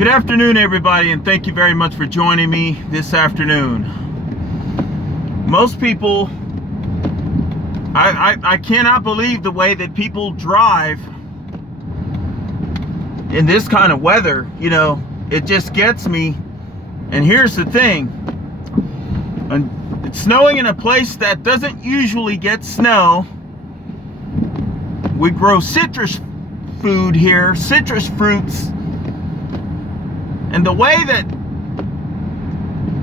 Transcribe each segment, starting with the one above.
Good afternoon, everybody, and thank you very much for joining me this afternoon. Most people, I cannot believe the way that people drive in this kind of weather. You know, it just gets me. And here's the thing. It's snowing in a place that doesn't usually get snow. We grow citrus food here, citrus fruits. And the way that,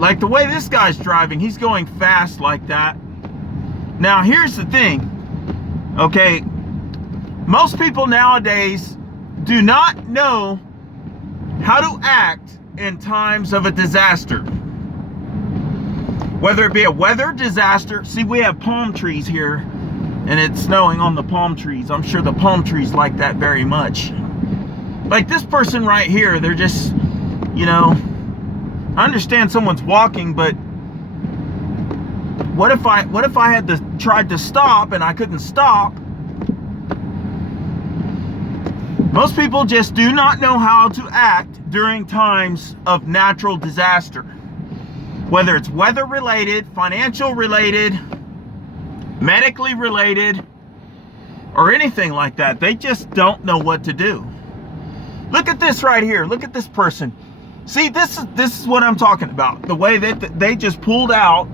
like the way this guy's driving, he's going fast like that. Now, here's the thing, okay? Most people nowadays do not know how to act in times of a disaster. Whether it be a weather disaster. See, we have palm trees here, and it's snowing on the palm trees. I'm sure the palm trees like that very much. Like this person right here, they're just, you know, I understand someone's walking, but what if I had tried to stop and I couldn't stop? Most people just do not know how to act during times of natural disaster. Whether it's weather related, financial related, medically related, or anything like that. They just don't know what to do. Look at this right here. Look at this person. See, this is what I'm talking about. The way that they just pulled out.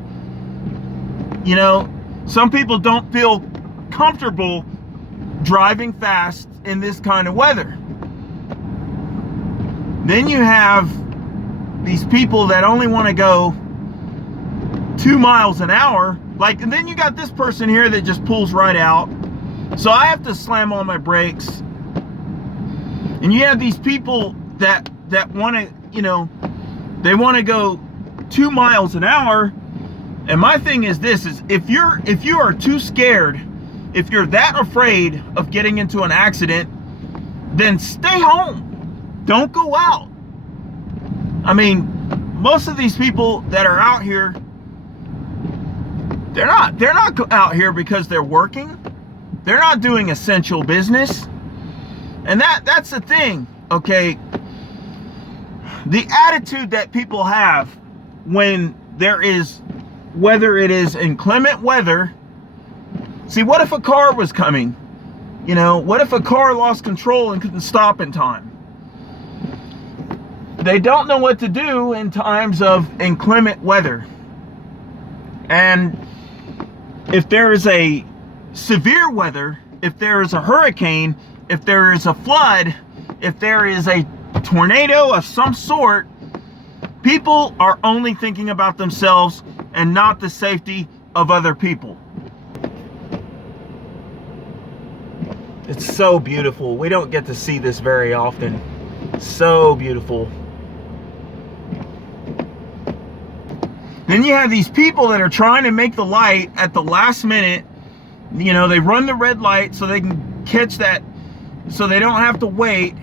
You know, some people don't feel comfortable driving fast in this kind of weather. Then you have these people that only want to go 2 miles an hour. Like, and then you got this person here that just pulls right out. So I have to slam on my brakes. And you have these people that want to, you know, they want to go 2 miles an hour. And my thing is this, is if you are too scared, if you're that afraid of getting into an accident, then stay home. Don't go out. I mean, most of these people that are out here, they're not out here because they're working. They're not doing essential business. And that's the thing, okay? The attitude that people have when there is, whether it is inclement weather. See, what if a car was coming? You know, what if a car lost control and couldn't stop in time? They don't know what to do in times of inclement weather. And if there is a severe weather, if there is a hurricane, if there is a flood, if there is a tornado of some sort, people are only thinking about themselves and not the safety of other people. It's so beautiful. We don't get to see this very often. So beautiful. Then you have these people that are trying to make the light at the last minute. You know, they run the red light so they can catch that, so they don't have to wait.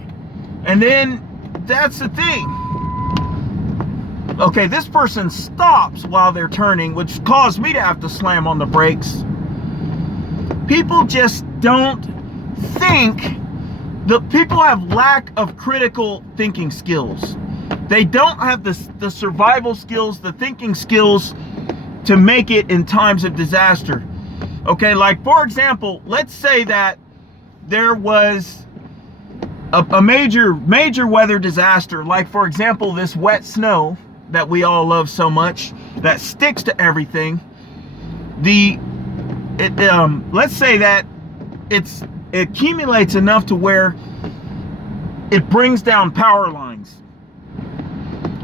And then that's the thing. Okay, this person stops while they're turning, which caused me to have to slam on the brakes. People just don't think. The people have lack of critical thinking skills. They don't have the survival skills, the thinking skills to make it in times of disaster. Okay, like for example, let's say that there was a major weather disaster, like for example this wet snow that we all love so much, that sticks to everything. Let's say that it accumulates enough to where it brings down power lines.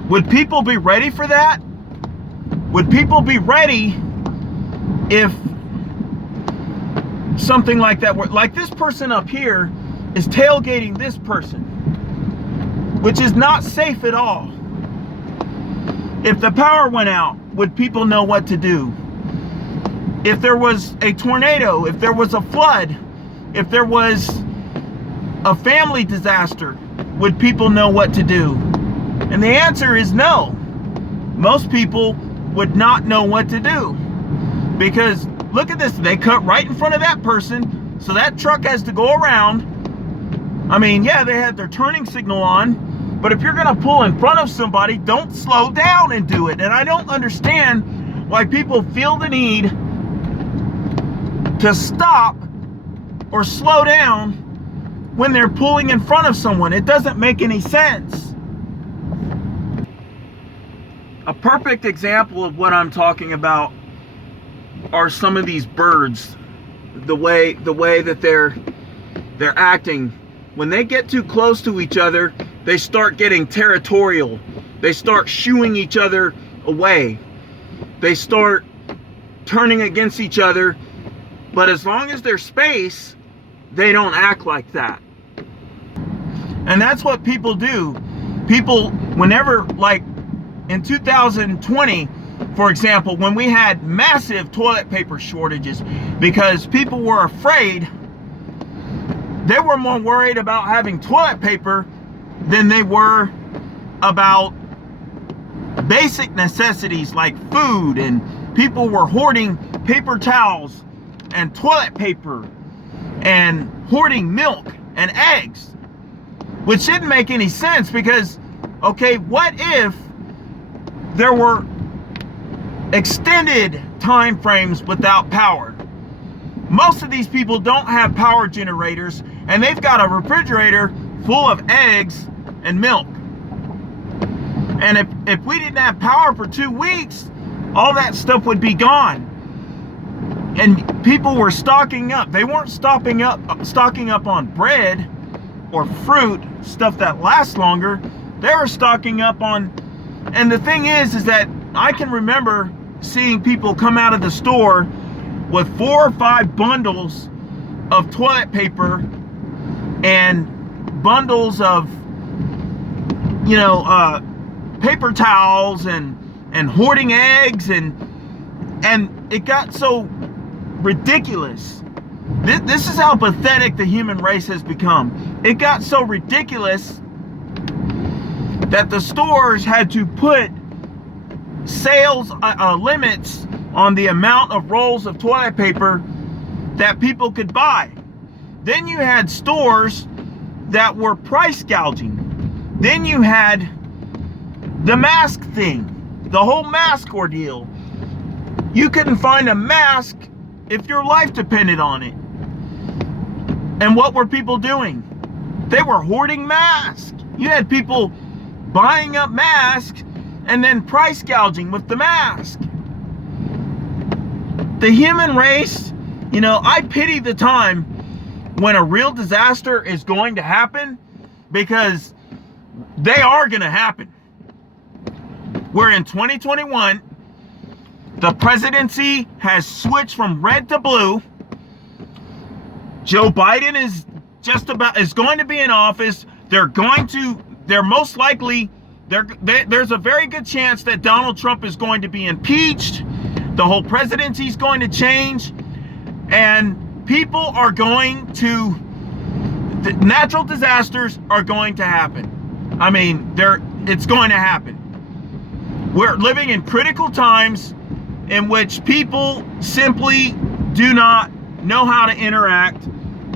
Would people be ready for that? Would people be ready if something like that were, like this person up here is tailgating this person, which is not safe at all. If the power went out, would people know what to do? If there was a tornado, if there was a flood, if there was a family disaster, would people know what to do? And the answer is no. Most people would not know what to do. Because look at this, they cut right in front of that person, so that truck has to go around. I mean, yeah, they had their turning signal on, But if you're going to pull in front of somebody, don't slow down and do it. And I don't understand why people feel the need to stop or slow down when they're pulling in front of someone. It doesn't make any sense. A perfect example of what I'm talking about are some of these birds. The way that they're acting. When they get too close to each other, they start getting territorial. They start shooing each other away. They start turning against each other. But as long as there's space, they don't act like that. And that's what people do. People, whenever, like in 2020, for example, when we had massive toilet paper shortages because people were afraid, they were more worried about having toilet paper than they were about basic necessities like food, and people were hoarding paper towels and toilet paper and hoarding milk and eggs, which didn't make any sense because, okay, what if there were extended time frames without power? Most of these people don't have power generators, and they've got a refrigerator full of eggs and milk. And if we didn't have power for 2 weeks, all that stuff would be gone. And people were stocking up. They weren't stocking up on bread or fruit, stuff that lasts longer. They were stocking up on, and the thing is that I can remember seeing people come out of the store with 4 or 5 bundles of toilet paper and bundles of, paper towels and hoarding eggs, and it got so ridiculous. This is how pathetic the human race has become. It got so ridiculous that the stores had to put sales limits on the amount of rolls of toilet paper that people could buy. Then you had stores that were price gouging. Then you had the mask thing, the whole mask ordeal. You couldn't find a mask if your life depended on it. And what were people doing? They were hoarding masks. You had people buying up masks and then price gouging with the mask. The human race, I pity the time when a real disaster is going to happen, because they are going to happen. We're in 2021. The presidency has switched from red to blue. Joe Biden is going to be in office. There's a very good chance that Donald Trump is going to be impeached. The whole presidency is going to change, and people are going to, natural disasters are going to happen. I mean, it's going to happen. We're living in critical times in which people simply do not know how to interact,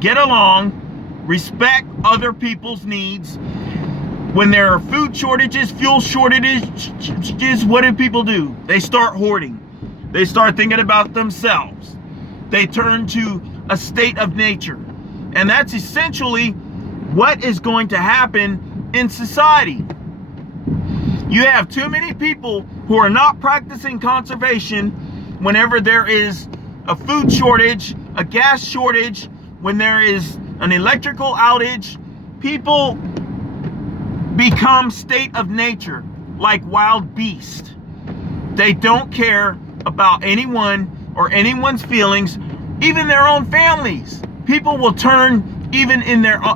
get along, respect other people's needs. When there are food shortages, fuel shortages, what do people do? They start hoarding. They start thinking about themselves. They turn to a state of nature. And that's essentially what is going to happen in society. You have too many people who are not practicing conservation whenever there is a food shortage, a gas shortage, when there is an electrical outage. People become state of nature, like wild beasts. They don't care about anyone or anyone's feelings, even their own families. People will turn even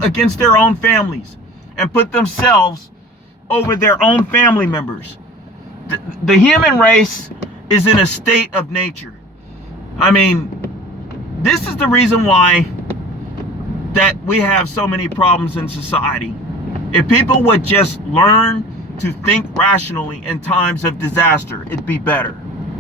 against their own families and put themselves over their own family members. The human race is in a state of nature. I mean, this is the reason why that we have so many problems in society. If people would just learn to think rationally in times of disaster, it'd be better.